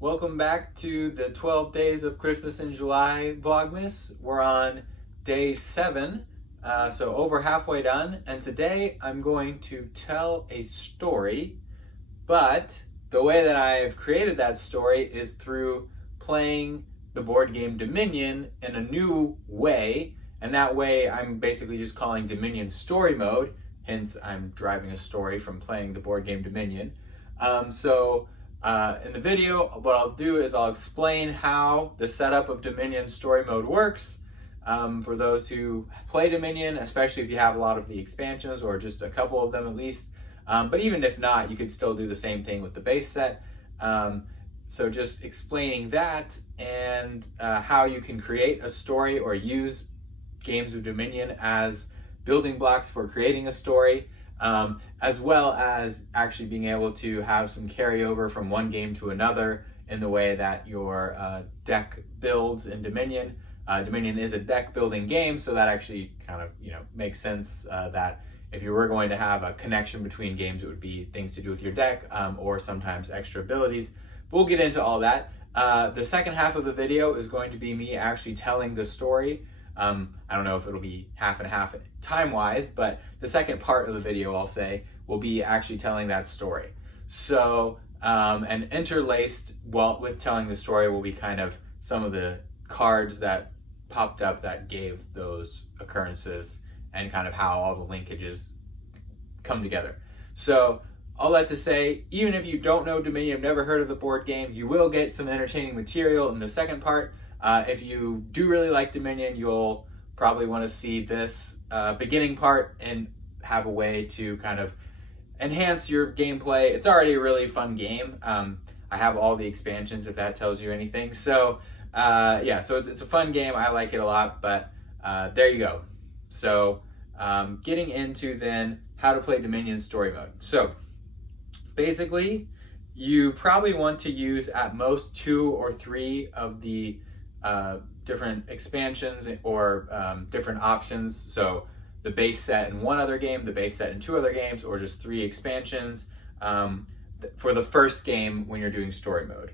Welcome back to the 12 Days of Christmas in July Vlogmas. We're on day 7, so over halfway done. And today I'm going to tell a story, but the way that I've created that story is through playing the board game Dominion in a new way. And that way I'm basically just calling Dominion Story Mode, hence I'm driving a story from playing the board game Dominion. In the video, what I'll do is I'll explain how the setup of Dominion Story Mode works for those who play Dominion, especially if you have a lot of the expansions or just a couple of them at least. But even if not, you could still do the same thing with the base set. So just explaining that and how you can create a story or use games of Dominion as building blocks for creating a story. As well as actually being able to have some carryover from one game to another in the way that your deck builds in Dominion. Dominion is a deck building game, so that actually kind of makes sense that if you were going to have a connection between games, it would be things to do with your deck or sometimes extra abilities. But we'll get into all that. The second half of the video is going to be me actually telling the story. I don't know if it'll be half and half time-wise, but the second part of the video, I'll say, will be actually telling that story. So, and interlaced with telling the story will be kind of some of the cards that popped up that gave those occurrences and kind of how all the linkages come together. So, all that to say, even if you don't know Dominion, never heard of the board game, you will get some entertaining material in the second part. If you do really like Dominion, you'll probably want to see this beginning part and have a way to kind of enhance your gameplay. It's already a really fun game. I have all the expansions, if that tells you anything. So yeah, so it's a fun game. I like it a lot, but there you go. So getting into then how to play Dominion story mode. So basically, you probably want to use at most 2 or 3 of the different expansions or different options. So the base set in one other game, the base set in 2 other games, or just 3 expansions for the first game when you're doing story mode.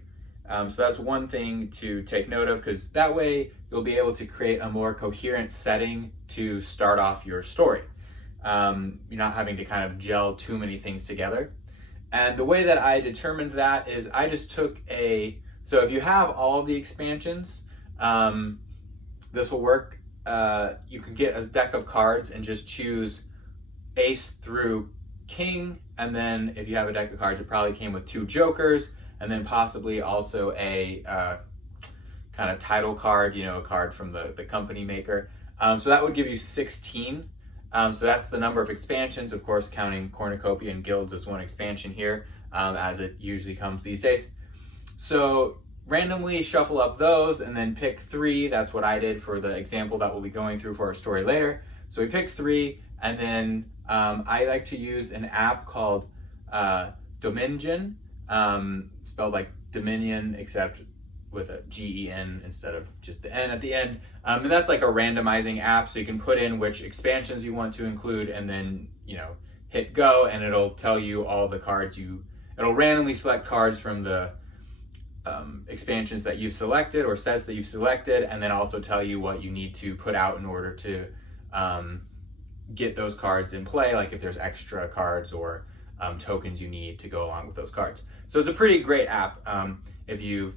So that's one thing to take note of, because that way you'll be able to create a more coherent setting to start off your story. You're not having to kind of gel too many things together. And the way that I determined that is I just took so if you have all of the expansions, this will work. You can get a deck of cards and just choose ace through king, and then if you have a deck of cards, it probably came with 2 jokers, and then possibly also a kind of title card, a card from the company maker. So that would give you 16. So that's the number of expansions, of course, counting cornucopia and guilds as one expansion here, as it usually comes these days. So randomly shuffle up those and then pick 3. That's what I did for the example that we'll be going through for our story later. So we pick 3, and then I like to use an app called Dominion, spelled like Dominion, except with a G-E-N instead of just the N at the end. And that's like a randomizing app, so you can put in which expansions you want to include and then, hit go, and it'll tell you all the cards it'll randomly select cards from the expansions that you've selected or sets that you've selected, and then also tell you what you need to put out in order to get those cards in play, like if there's extra cards or tokens you need to go along with those cards. So it's a pretty great app. If you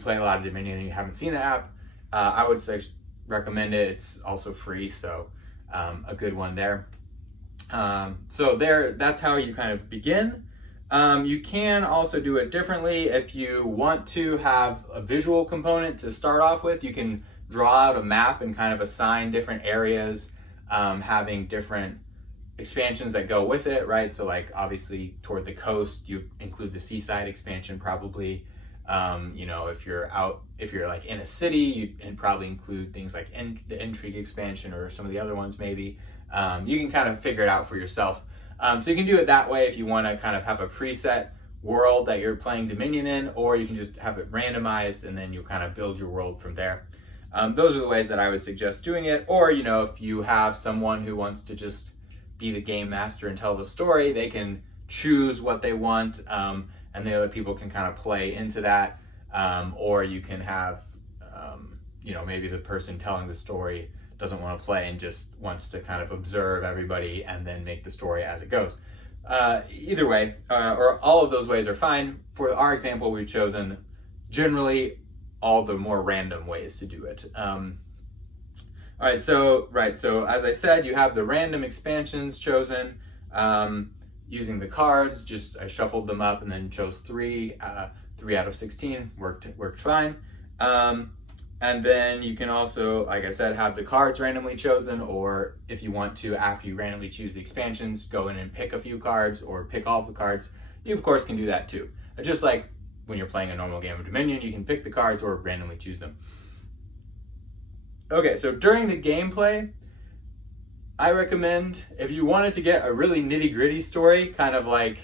play a lot of Dominion and you haven't seen the app, I would recommend it. It's also free, so a good one there. So that's how you kind of begin. You can also do it differently. If you want to have a visual component to start off with, you can draw out a map and kind of assign different areas, having different expansions that go with it, right? So like obviously toward the coast, you include the seaside expansion probably. If you're like in a city, you can probably include things like the intrigue expansion or some of the other ones maybe. You can kind of figure it out for yourself. So you can do it that way if you want to kind of have a preset world that you're playing Dominion in, or you can just have it randomized and then you kind of build your world from there. Those are the ways that I would suggest doing it. Or, if you have someone who wants to just be the game master and tell the story, they can choose what they want, and the other people can kind of play into that. Or you can have, maybe the person telling the story doesn't want to play and just wants to kind of observe everybody and then make the story as it goes. Either way, or all of those ways are fine. For our example, we've chosen generally all the more random ways to do it. All right, so as I said, you have the random expansions chosen using the cards. Just I shuffled them up and then chose 3. 3 out of 16 worked fine. And then you can also, like I said, have the cards randomly chosen, or if you want to, after you randomly choose the expansions, go in and pick a few cards or pick all of the cards. You of course can do that too. Just like when you're playing a normal game of Dominion, you can pick the cards or randomly choose them. Okay, so during the gameplay, I recommend, if you wanted to get a really nitty-gritty story, kind of like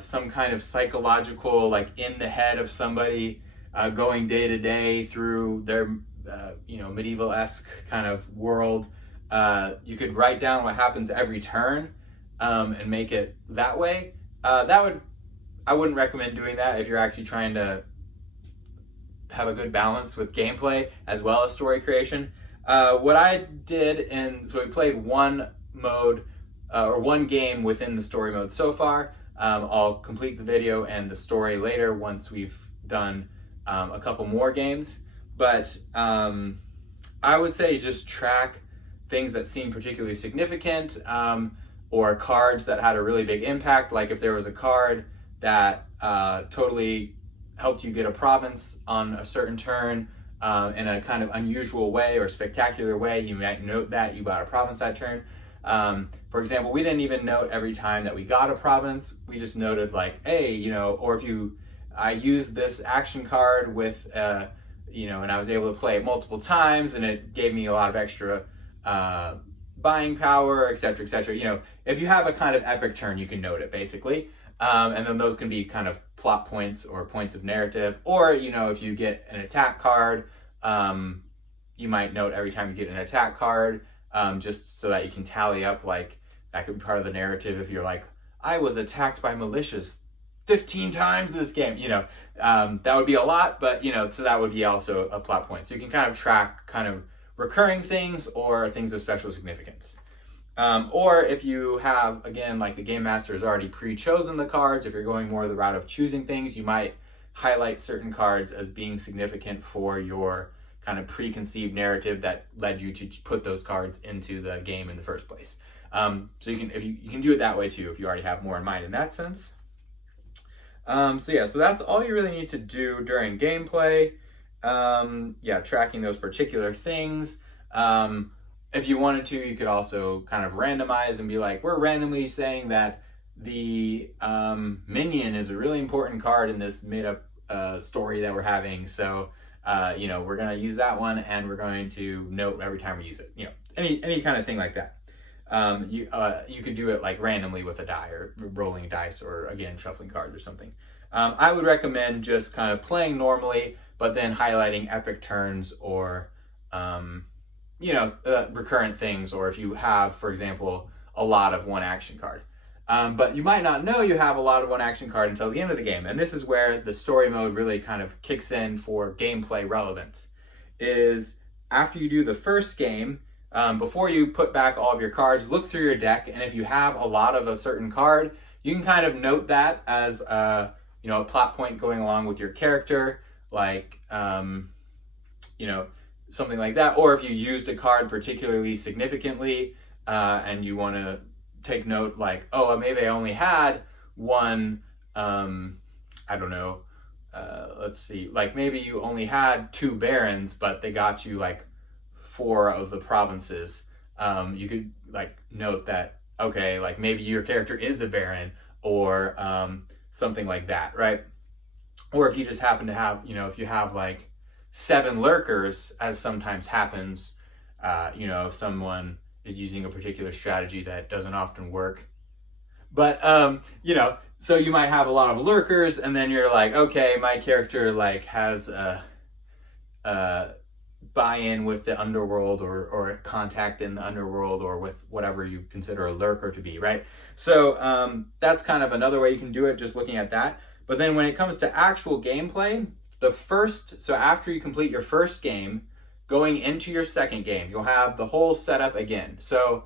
some kind of psychological, like in the head of somebody going day to day through their medieval-esque kind of world, you could write down what happens every turn and make it that way. I wouldn't recommend doing that if you're actually trying to have a good balance with gameplay as well as story creation. What I did, so we played one mode or one game within the story mode so far. I'll complete the video and the story later once we've done a couple more games. But I would say just track things that seem particularly significant, or cards that had a really big impact. Like if there was a card that totally helped you get a province on a certain turn in a kind of unusual way or spectacular way, you might note that you got a province that turn. For example, we didn't even note every time that we got a province. We just noted like, hey, or if I used this action card with, and I was able to play it multiple times and it gave me a lot of extra buying power, et cetera, et cetera. If you have a kind of epic turn, you can note it basically. And then those can be kind of plot points or points of narrative. Or, if you get an attack card, you might note every time you get an attack card, just so that you can tally up, like, that could be part of the narrative. If you're like, I was attacked by militias 15 times this game, that would be a lot, but, so that would be also a plot point. So you can kind of track kind of recurring things or things of special significance. Or if you have, again, like the game master has already pre-chosen the cards, if you're going more the route of choosing things, you might highlight certain cards as being significant for your kind of preconceived narrative that led you to put those cards into the game in the first place. So you can do it that way too, if you already have more in mind in that sense. So that's all you really need to do during gameplay. Tracking those particular things. If you wanted to, you could also kind of randomize and be like, we're randomly saying that the minion is a really important card in this made-up story that we're having. So, we're going to use that one and we're going to note every time we use it. Any kind of thing like that. You could do it like randomly with a die or rolling dice or, again, shuffling cards or something. I would recommend just kind of playing normally, but then highlighting epic turns or recurrent things, or if you have, for example, a lot of one action card. But you might not know you have a lot of one action card until the end of the game. And this is where the story mode really kind of kicks in for gameplay relevance. Is after you do the first game, before you put back all of your cards, look through your deck, and if you have a lot of a certain card, you can kind of note that as a plot point going along with your character, like something like that. Or if you used a card particularly significantly and you want to take note, like, maybe I only had one, let's see, like maybe you only had 2 barons, but they got you like 4 of the provinces. You could like note that, okay, like maybe your character is a baron or something like that, right? Or if you just happen to have, if you have like 7 lurkers, as sometimes happens, if someone is using a particular strategy that doesn't often work. But, so you might have a lot of lurkers, and then you're like, okay, my character like has a buy-in with the underworld or a contact in the underworld or with whatever you consider a lurker to be, right? So that's kind of another way you can do it, just looking at that. But then when it comes to actual gameplay, so after you complete your first game, going into your second game, you'll have the whole setup again. So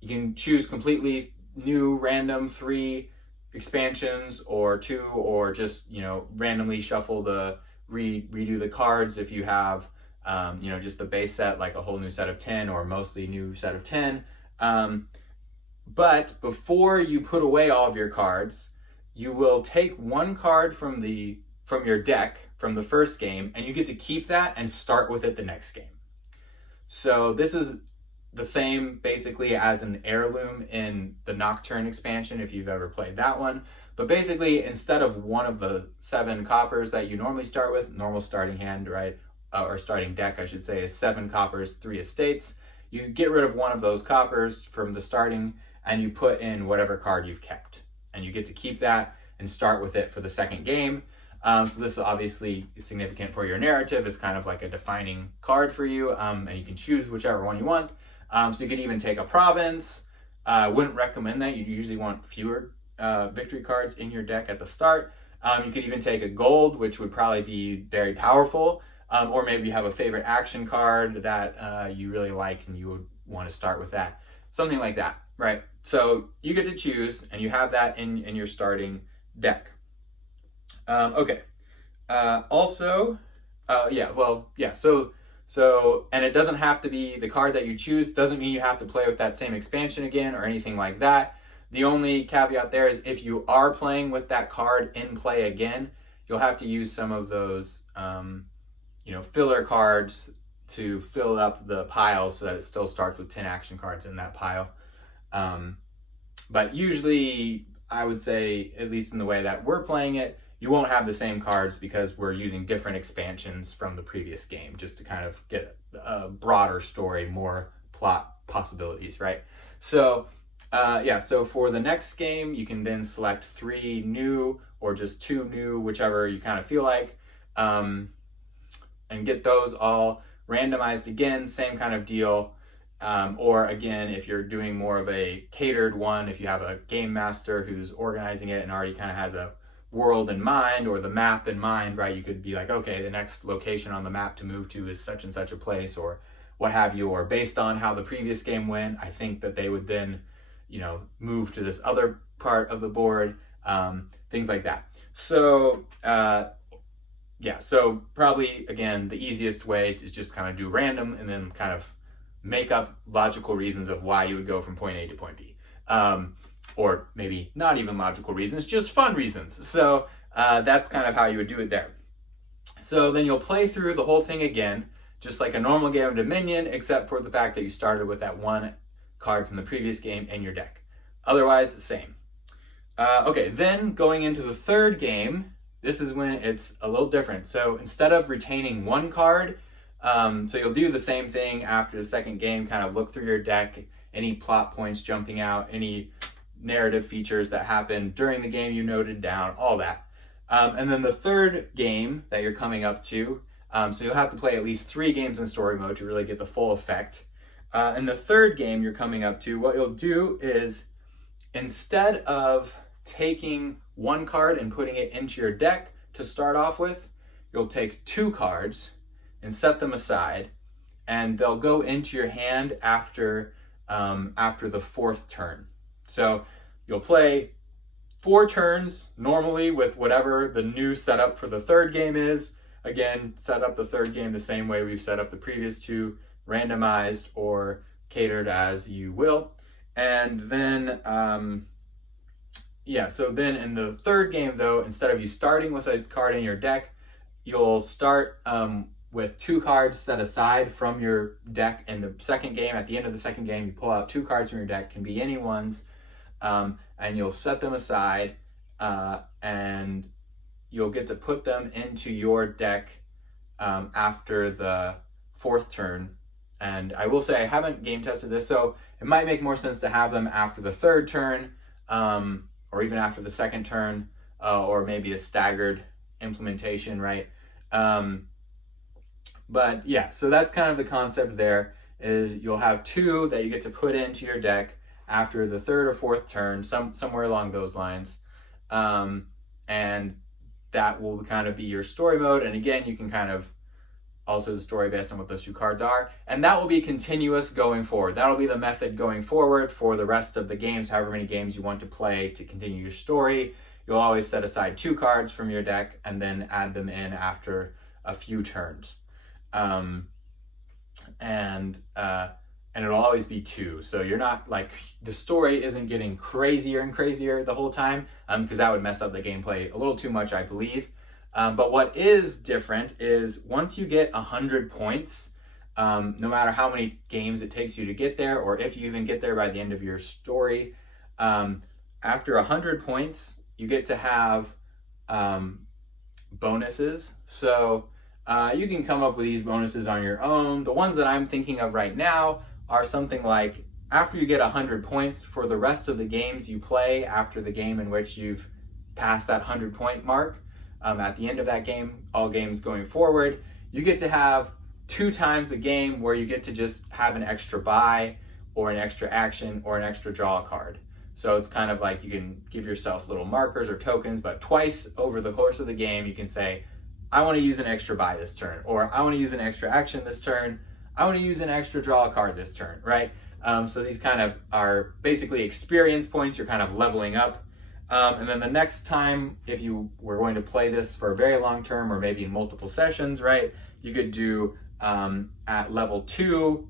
you can choose completely new random 3 expansions or 2, or just, randomly shuffle redo the cards if you have, just the base set, like a whole new set of 10 or mostly new set of 10. But before you put away all of your cards, you will take 1 card from your deck from the first game, and you get to keep that and start with it the next game. So this is the same basically as an heirloom in the Nocturne expansion, if you've ever played that one. But basically, instead of one of the 7 coppers that you normally start with, normal starting hand, right? Or starting deck, I should say, is 7 coppers, 3 estates. You get rid of one of those coppers from the starting, and you put in whatever card you've kept. And you get to keep that and start with it for the second game. So this is obviously significant for your narrative. It's kind of like a defining card for you, and you can choose whichever one you want. So you could even take a province. Wouldn't recommend that. You usually want fewer victory cards in your deck at the start. You could even take a gold, which would probably be very powerful. Or maybe you have a favorite action card that you really like and you would want to start with that. Something like that, right? So you get to choose, and you have that in your starting deck. Okay. So, and it doesn't have to be the card that you choose. Doesn't mean you have to play with that same expansion again or anything like that. The only caveat there is if you are playing with that card in play again, you'll have to use some of those, filler cards to fill up the pile so that it still starts with 10 action cards in that pile. But usually, I would say, at least in the way that we're playing it, you won't have the same cards because we're using different expansions from the previous game just to kind of get a broader story, more plot possibilities, right? So, so for the next game, you can then select 3 new or just 2 new, whichever you kind of feel like, and get those all randomized again, same kind of deal. Or again, if you're doing more of a catered one, if you have a game master who's organizing it and already kind of has a world in mind or the map in mind, right? You could be like, okay, the next location on the map to move to is such and such a place, or what have you, or based on how the previous game went, I think that they would then, move to this other part of the board, things like that. So, so probably, again, the easiest way is just kind of do random and then kind of make up logical reasons of why you would go from point A to point B. Or maybe not even logical reasons, just fun reasons. So that's kind of how you would do it there. So then you'll play through the whole thing again, just like a normal game of Dominion, except for the fact that you started with that 1 card from the previous game in your deck. Otherwise, the same. Okay, then going into the third game, this is when it's a little different. So instead of retaining 1 card, so you'll do the same thing after the second game, kind of look through your deck, any plot points jumping out, any narrative features that happened during the game you noted down, all that. And then the third game that you're coming up to, so you'll have to play at least 3 games in story mode to really get the full effect. And the third game you're coming up to, what you'll do is, instead of taking 1 card and putting it into your deck to start off with, you'll take 2 cards and set them aside, and they'll go into your hand after the 4th turn. So you'll play 4 turns normally with whatever the new setup for the third game is. Again, set up the third game the same way we've set up the previous 2, randomized or catered as you will. And then, so then in the third game though, instead of you starting with a card in your deck, you'll start with 2 cards set aside from your deck in the second game. At the end of the second game, you pull out 2 cards from your deck, can be any ones, and you'll set them aside, and you'll get to put them into your deck after the 4th turn. And I will say I haven't game tested this, so it might make more sense to have them after the 3rd turn, or even after the 2nd turn, or maybe a staggered implementation, right? But yeah, so that's kind of the concept there, is you'll have 2 that you get to put into your deck after the 3rd or 4th turn, somewhere along those lines. and that will kind of be your story mode. And again, you can kind of alter the story based on what those 2 cards are, and that will be continuous going forward. That'll be the method going forward for the rest of the games, however many games you want to play to continue your story. You'll always set aside 2 cards from your deck and then add them in after a few turns. And it'll always be 2. So you're not like, the story isn't getting crazier and crazier the whole time, because that would mess up the gameplay a little too much, I believe. But what is different is once you get 100 points, no matter how many games it takes you to get there, or if you even get there by the end of your story, after 100 points, you get to have bonuses. So you can come up with these bonuses on your own. The ones that I'm thinking of right now are something like, after you get 100 points for the rest of the games you play after the game in which you've passed that 100 point mark, at the end of that game, all games going forward, you get to have 2 times a game where you get to just have an extra buy or an extra action or an extra draw card. So it's kind of like you can give yourself little markers or tokens, but twice over the course of the game, you can say, I want to use an extra buy this turn, or I want to use an extra action this turn, I want to use an extra draw card this turn, right? So these kind of are basically experience points. You're kind of leveling up. And then the next time, if you were going to play this for a very long term, or maybe in multiple sessions, right, you could do at level 2,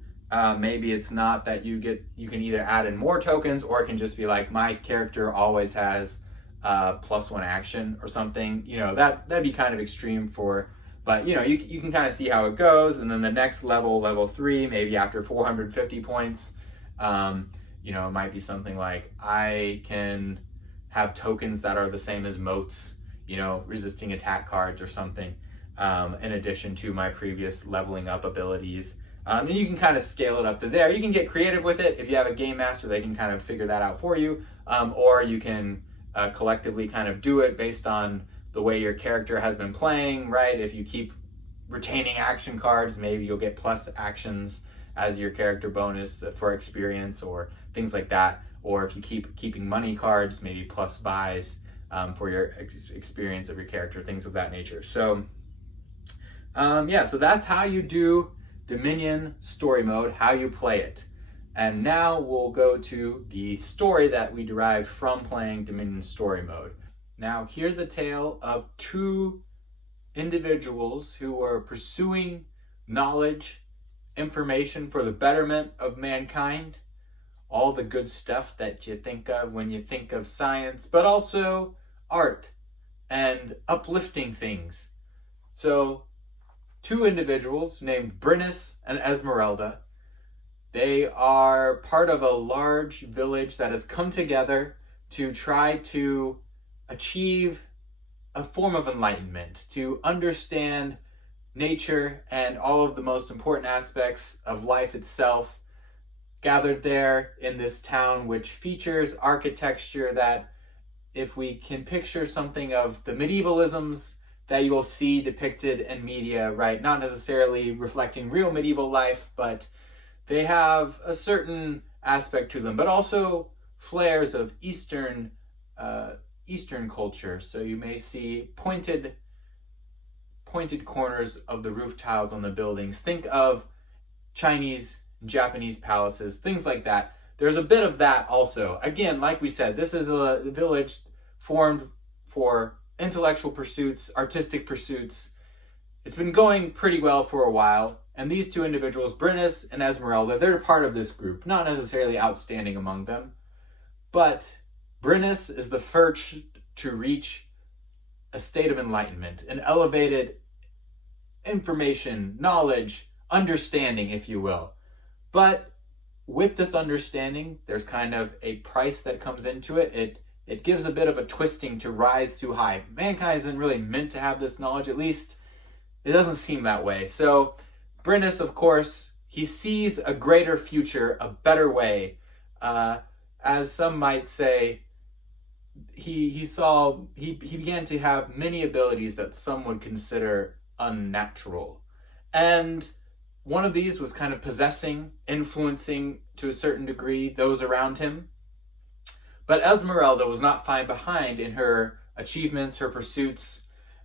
maybe it's not that you can either add in more tokens, or it can just be like, my character always has +1 action or something. You know, that'd be kind of extreme but you know, you can kind of see how it goes. And then the next level, level 3, maybe after 450 points, you know, it might be something like, I can have tokens that are the same as moats, you know, resisting attack cards or something, in addition to my previous leveling up abilities. And you can kind of scale it up to there. You can get creative with it. If you have a game master, they can kind of figure that out for you. Or you can collectively kind of do it based on the way your character has been playing, right? If you keep retaining action cards, maybe you'll get plus actions as your character bonus for experience or things like that. Or if you keep keeping money cards, maybe plus buys for your experience of your character, things of that nature. So yeah, so that's how you do Dominion story mode, how you play it. And now we'll go to the story that we derived from playing Dominion story mode. Now, hear the tale of 2 individuals who were pursuing knowledge, information for the betterment of mankind, all the good stuff that you think of when you think of science, but also art and uplifting things. So, 2 individuals named Brynnis and Esmeralda. They are part of a large village that has come together to try to achieve a form of enlightenment, to understand nature and all of the most important aspects of life itself, gathered there in this town, which features architecture that, if we can picture something of the medievalisms that you will see depicted in media, right? Not necessarily reflecting real medieval life, but they have a certain aspect to them, but also flares of Eastern culture. So you may see pointed corners of the roof tiles on the buildings. Think of Chinese, Japanese palaces, things like that. There's a bit of that also. Again, like we said, this is a village formed for intellectual pursuits, artistic pursuits. It's been going pretty well for a while. And these 2 individuals, Brynnis and Esmeralda, they're part of this group, not necessarily outstanding among them. But Brynnis is the first to reach a state of enlightenment, an elevated information, knowledge, understanding, if you will. But with this understanding, there's kind of a price that comes into it. It gives a bit of a twisting to rise too high. Mankind isn't really meant to have this knowledge, at least it doesn't seem that way. So Brynnis, of course, he sees a greater future, a better way. As some might say, he began to have many abilities that some would consider unnatural. And one of these was kind of possessing, influencing to a certain degree those around him. But Esmeralda was not far behind in her achievements, her pursuits,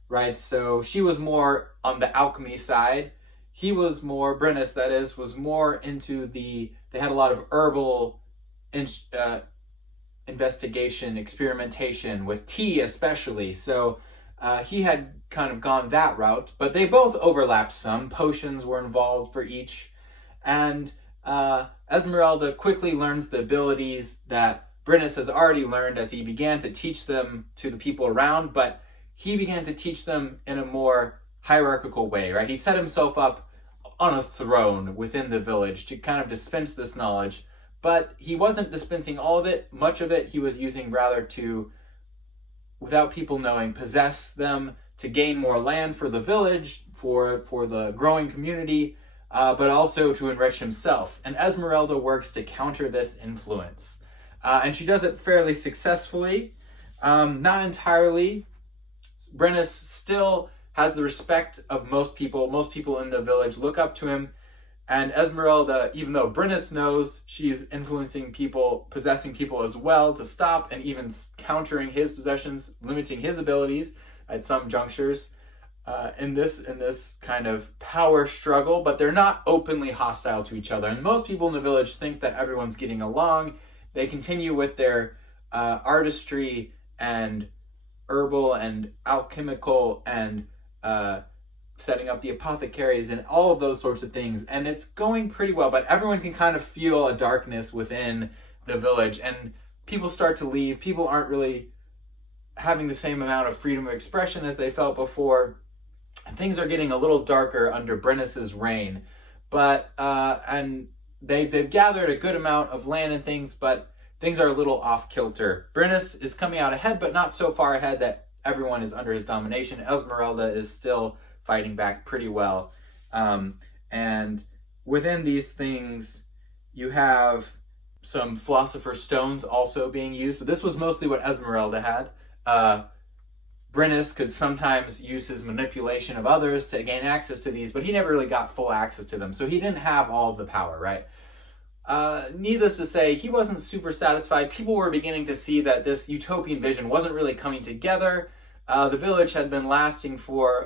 right? So she was more on the alchemy side. He was more, Brennus that is, was more into they had a lot of herbal investigation, experimentation with tea especially. So he had kind of gone that route, but they both overlapped some. Potions were involved for each. And Esmeralda quickly learns the abilities that Brennus has already learned as he began to teach them to the people around, but he began to teach them in a more hierarchical way, right? He set himself up on a throne within the village to kind of dispense this knowledge, but he wasn't dispensing all of it. Much of it he was using rather to, without people knowing, possess them to gain more land for the village, for the growing community, but also to enrich himself. And Esmeralda works to counter this influence. And she does it fairly successfully. Not entirely. Brennus still has the respect of most people. Most people in the village look up to him. And Esmeralda, even though Brennus knows she's influencing people, possessing people as well to stop, and even countering his possessions, limiting his abilities at some junctures, in this kind of power struggle, but they're not openly hostile to each other. And most people in the village think that everyone's getting along. They continue with their artistry and herbal and alchemical and setting up the apothecaries and all of those sorts of things. And it's going pretty well, but everyone can kind of feel a darkness within the village, and people start to leave. People aren't really having the same amount of freedom of expression as they felt before. And things are getting a little darker under Brennus's reign. But and they've gathered a good amount of land and things, but things are a little off kilter. Brennus is coming out ahead, but not so far ahead that everyone is under his domination. Esmeralda is still fighting back pretty well. And within these things, you have some philosopher's stones also being used, but this was mostly what Esmeralda had. Brennus could sometimes use his manipulation of others to gain access to these, but he never really got full access to them, so he didn't have all of the power, right? Needless to say, he wasn't super satisfied. People were beginning to see that this utopian vision wasn't really coming together. The village had been lasting for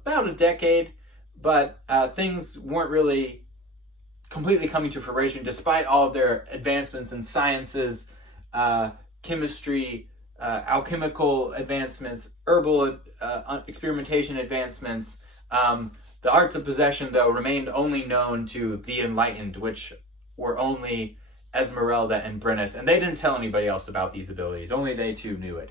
about a decade, but things weren't really completely coming to fruition despite all of their advancements in sciences, chemistry, alchemical advancements, herbal experimentation advancements. The arts of possession, though, remained only known to the Enlightened, which were only Esmeralda and Brennus, and they didn't tell anybody else about these abilities. Only they two knew it.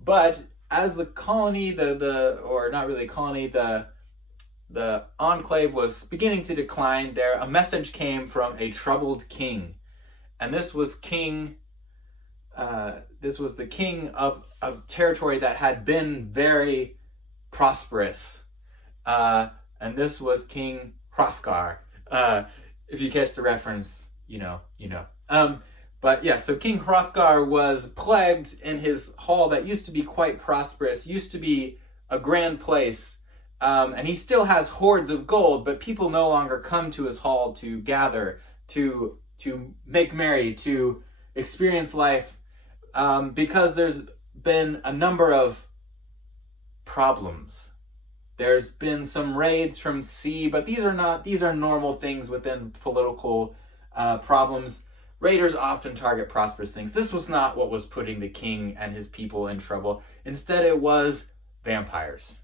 But as the colony, or not really colony, the enclave was beginning to decline, a message came from a troubled king, and this was the king of a territory that had been very prosperous, and this was King Hrothgar. If you catch the reference, you know. But yeah, so King Hrothgar was plagued in his hall that used to be quite prosperous, used to be a grand place, and he still has hoards of gold, but people no longer come to his hall to gather, to make merry, to experience life, because there's been a number of problems. There's been some raids from sea, but these are normal things within political problems. Raiders often target prosperous things. This was not what was putting the king and his people in trouble. Instead, it was vampires.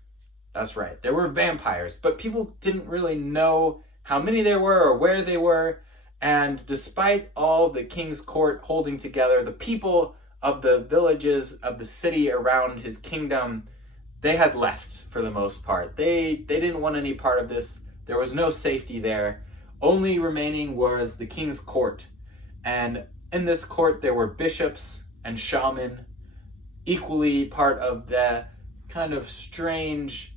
That's right, there were vampires, but people didn't really know how many there were or where they were. And despite all the king's court holding together, the people of the villages of the city around his kingdom, they had left for the most part. They didn't want any part of this. There was no safety there. Only remaining was the king's court. And in this court, there were bishops and shaman, equally part of the kind of strange,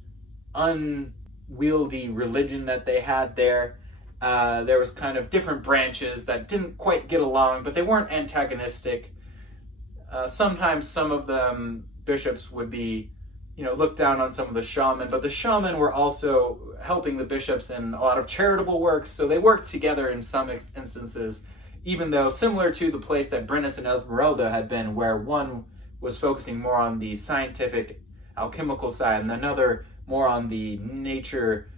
unwieldy religion that they had there. There was kind of different branches that didn't quite get along, but they weren't antagonistic. Sometimes some of the bishops would be, look down on some of the shaman, but the shaman were also helping the bishops in a lot of charitable works, so they worked together in some instances, even though similar to the place that Brennus and Esmeralda had been, where one was focusing more on the scientific alchemical side, and another more on the nature,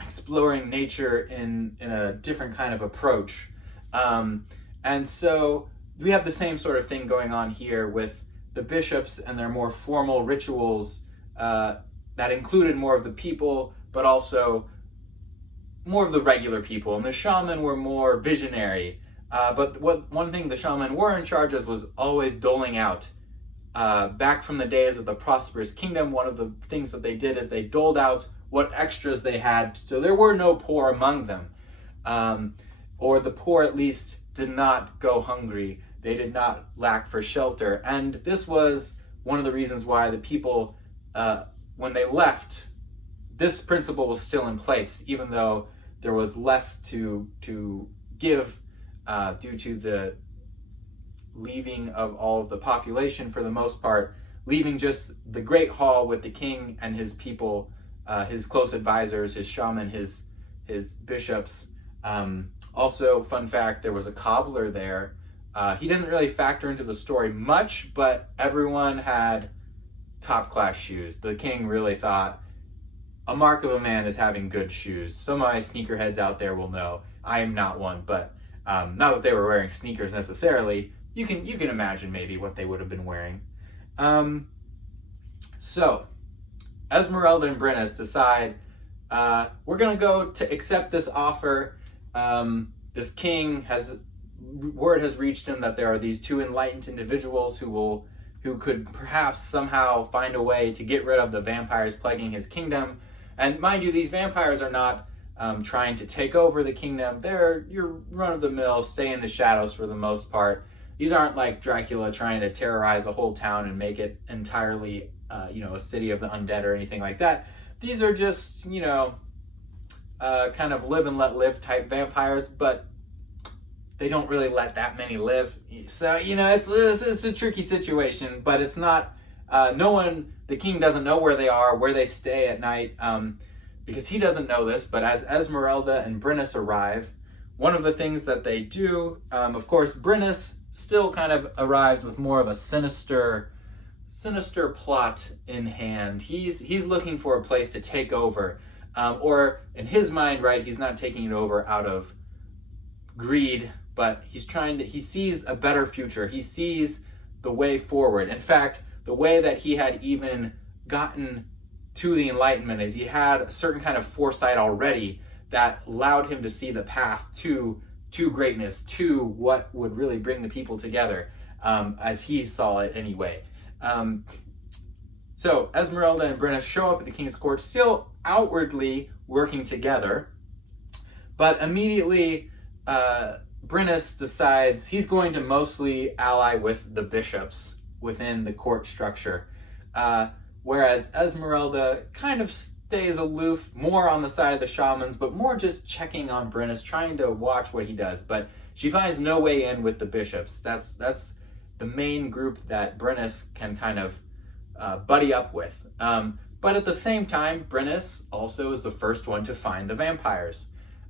exploring nature in a different kind of approach. And so we have the same sort of thing going on here with the bishops and their more formal rituals that included more of the people, but also more of the regular people. And the shaman were more visionary. But one thing the shaman were in charge of was always doling out. Back from the days of the prosperous kingdom, one of the things that they did is they doled out what extras they had, so there were no poor among them. Or the poor at least did not go hungry. They did not lack for shelter. And this was one of the reasons why the people, when they left, this principle was still in place, even though there was less to give due to the leaving of all of the population for the most part, leaving just the great hall with the king and his people, his close advisors, his shaman, his bishops. Also, fun fact, there was a cobbler there. He didn't really factor into the story much, but everyone had top-class shoes. The king really thought, a mark of a man is having good shoes. Some of my sneakerheads out there will know. I am not one, but not that they were wearing sneakers necessarily. You can imagine maybe what they would have been wearing. So, Esmeralda and Brennus decide, we're going to go to accept this offer. This king word has reached him that there are these two enlightened individuals who could perhaps somehow find a way to get rid of the vampires plaguing his kingdom. And mind you, these vampires are not trying to take over the kingdom. They're your run-of-the-mill, stay in the shadows for the most part. These aren't like Dracula trying to terrorize a whole town and make it entirely, a city of the undead or anything like that. These are just, kind of live and let live type vampires, but they don't really let that many live. So, it's a tricky situation, but it's not, the king doesn't know where they are, where they stay at night, because he doesn't know this, but as Esmeralda and Brennus arrive, one of the things that they do, of course, Brennus still kind of arrives with more of a sinister plot in hand. He's looking for a place to take over, or in his mind, right, he's not taking it over out of greed, but he sees a better future. He sees the way forward. In fact, the way that he had even gotten to the Enlightenment is he had a certain kind of foresight already that allowed him to see the path to greatness, to what would really bring the people together, as he saw it anyway. So Esmeralda and Brennus show up at the king's court, still outwardly working together, but immediately Brennus decides he's going to mostly ally with the bishops within the court structure, whereas Esmeralda kind of stays aloof, more on the side of the shamans, but more just checking on Brennus, trying to watch what he does. But she finds no way in with the bishops. That's the main group that Brennus can kind of buddy up with. But at the same time, Brennus also is the first one to find the vampires.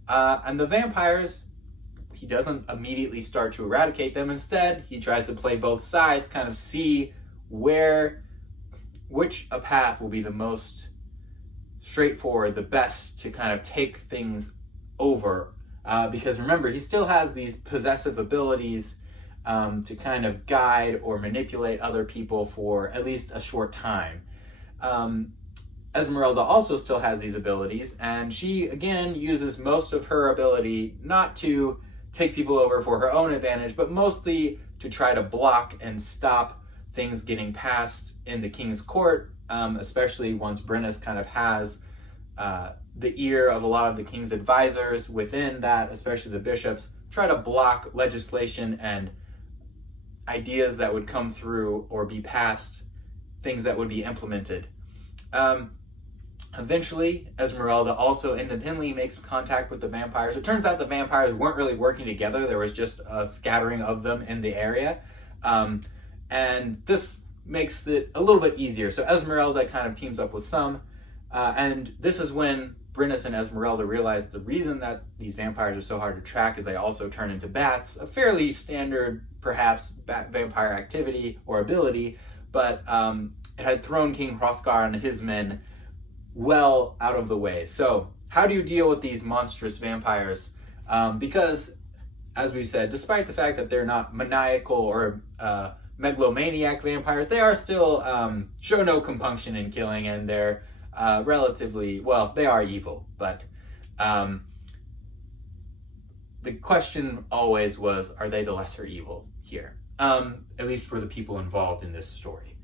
And the vampires, he doesn't immediately start to eradicate them. Instead, he tries to play both sides, kind of see which a path will be the most straightforward, the best to kind of take things over. Because remember, he still has these possessive abilities to kind of guide or manipulate other people for at least a short time. Esmeralda also still has these abilities, and she, again, uses most of her ability not to take people over for her own advantage, but mostly to try to block and stop things getting passed in the king's court, especially once Brennus kind of has the ear of a lot of the king's advisors within that, especially the bishops, try to block legislation and ideas that would come through or be passed, things that would be implemented. Eventually, Esmeralda also independently makes contact with the vampires. It turns out the vampires weren't really working together. There was just a scattering of them in the area. And this makes it a little bit easier. So Esmeralda kind of teams up with some. And this is when Brennus and Esmeralda realize the reason that these vampires are so hard to track is they also turn into bats. A fairly standard perhaps vampire activity or ability, but it had thrown King Hrothgar and his men well out of the way. So how do you deal with these monstrous vampires? Because, as we said, despite the fact that they're not maniacal or megalomaniac vampires, they are still show no compunction in killing, and they're relatively, well, they are evil, but the question always was, are they the lesser evil here? At least for the people involved in this story.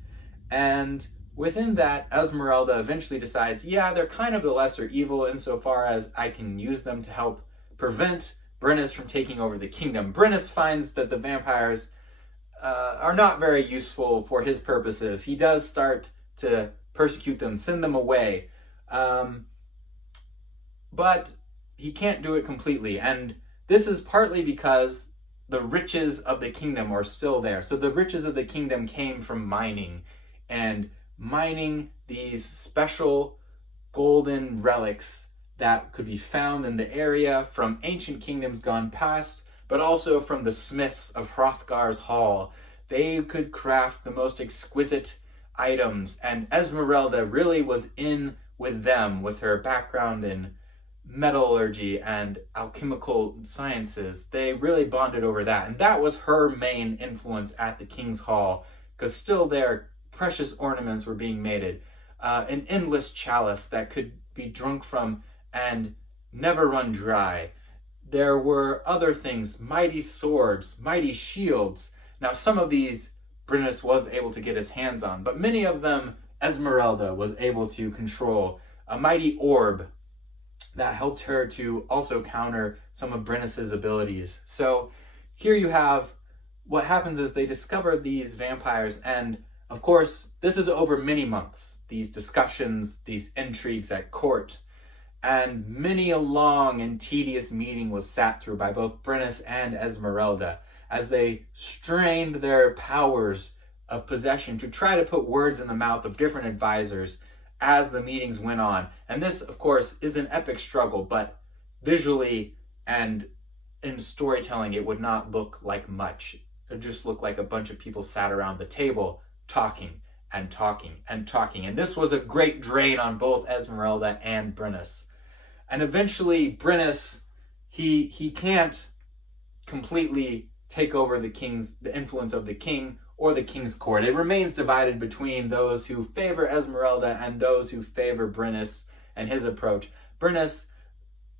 And within that, Esmeralda eventually decides, yeah, they're kind of the lesser evil insofar as I can use them to help prevent Brennus from taking over the kingdom. Brennus finds that the vampires are not very useful for his purposes. He does start to persecute them, send them away. But he can't do it completely. And this is partly because the riches of the kingdom are still there. So the riches of the kingdom came from mining, and mining these special golden relics that could be found in the area from ancient kingdoms gone past, but also from the smiths of Hrothgar's hall. They could craft the most exquisite items, and Esmeralda really was in with them with her background in metallurgy and alchemical sciences. They really bonded over that, and that was her main influence at the king's hall, because still there precious ornaments were being made, an endless chalice that could be drunk from and never run dry. There were other things, mighty swords, mighty shields. Now some of these Brennus was able to get his hands on, but many of them Esmeralda was able to control. A mighty orb that helped her to also counter some of Brennus's abilities. So here you have what happens is they discover these vampires, and of course this is over many months, these discussions, these intrigues at court, and many a long and tedious meeting was sat through by both Brennus and Esmeralda as they strained their powers of possession to try to put words in the mouth of different advisors as the meetings went on. And this, of course, is an epic struggle, but visually and in storytelling, it would not look like much. It would just look like a bunch of people sat around the table talking and talking and talking. And this was a great drain on both Esmeralda and Brennus. And eventually, Brennus, he can't completely take over the influence of the king or the king's court. It remains divided between those who favor Esmeralda and those who favor Brennus and his approach. Brennus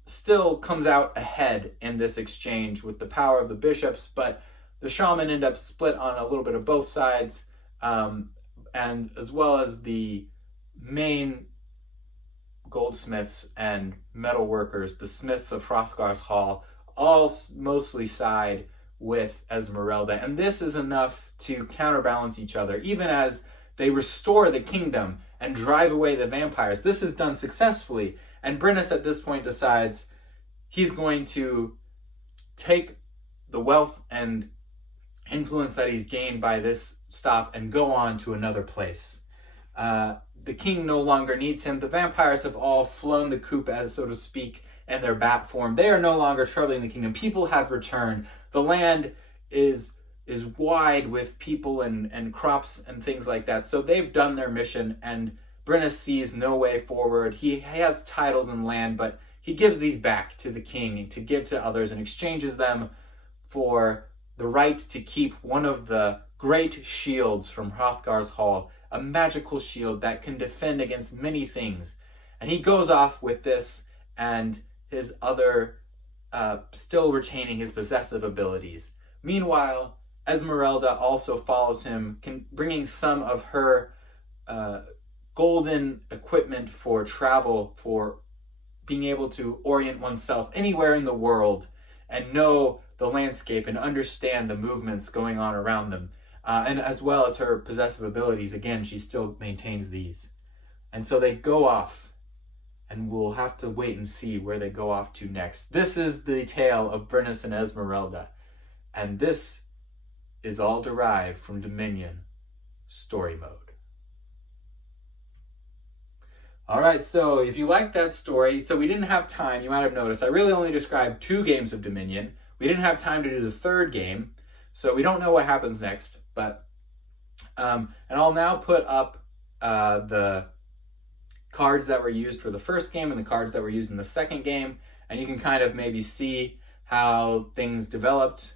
still comes out ahead in this exchange with the power of the bishops, but the shaman end up split on a little bit of both sides, and as well as the main goldsmiths and metal workers, the smiths of Hrothgar's hall, all mostly side with Esmeralda. And this is enough to counterbalance each other, even as they restore the kingdom and drive away the vampires. This is done successfully, and Brennus at this point decides he's going to take the wealth and influence that he's gained by this stop and go on to another place. The king no longer needs him. The vampires have all flown the coop, as so to speak, in their bat form. They are no longer troubling the kingdom. People have returned. The land is wide with people and crops and things like that. So they've done their mission, and Brennus sees no way forward. He has titles and land, but he gives these back to the king to give to others and exchanges them for the right to keep one of the great shields from Hrothgar's hall, a magical shield that can defend against many things. And he goes off with this and his other, still retaining his possessive abilities. Meanwhile, Esmeralda also follows him, bringing some of her golden equipment for travel, for being able to orient oneself anywhere in the world and know the landscape and understand the movements going on around them. And as well as her possessive abilities, again, she still maintains these. And so they go off, and we'll have to wait and see where they go off to next. This is the tale of Brennus and Esmeralda, and this is all derived from Dominion Story Mode. All right, so if you like that story, so we didn't have time, you might have noticed, I really only described 2 games of Dominion. We didn't have time to do the 3rd game. So we don't know what happens next, but and I'll now put up the cards that were used for the first game and the cards that were used in the second game, and you can kind of maybe see how things developed.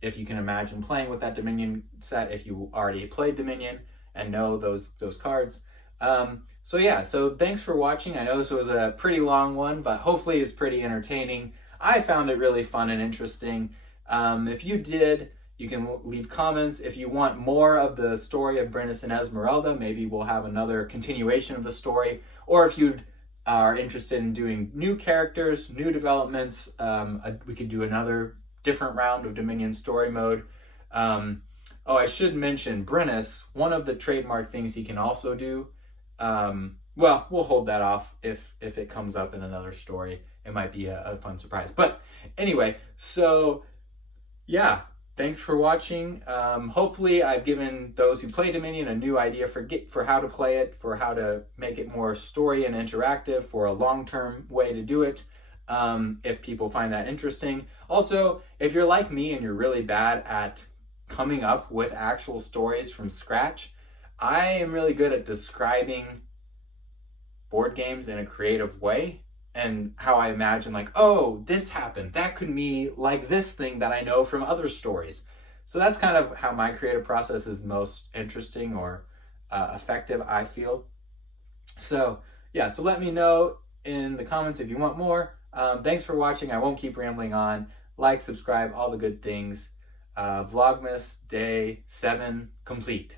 If you can imagine playing with that Dominion set, if you already played Dominion and know those cards. So yeah, so thanks for watching. I know this was a pretty long one, but hopefully it's pretty entertaining. I found it really fun and interesting. If you did, you can leave comments. If you want more of the story of Brynnis and Esmeralda, maybe we'll have another continuation of the story. Or if you are interested in doing new characters, new developments, we could do another different round of Dominion story mode. Oh, I should mention Brynnis, one of the trademark things he can also do, well, we'll hold that off if it comes up in another story. It might be a fun surprise. But anyway, so yeah, thanks for watching. Hopefully I've given those who play Dominion a new idea for how to play it, for how to make it more story and interactive, for a long-term way to do it, if people find that interesting. Also, if you're like me and you're really bad at coming up with actual stories from scratch, I am really good at describing board games in a creative way, and how I imagine, like, oh, this happened. That could be like this thing that I know from other stories. So that's kind of how my creative process is most interesting or effective, I feel. So yeah, so let me know in the comments if you want more. Thanks for watching. I won't keep rambling on. Like, subscribe, all the good things. Vlogmas Day 7 complete.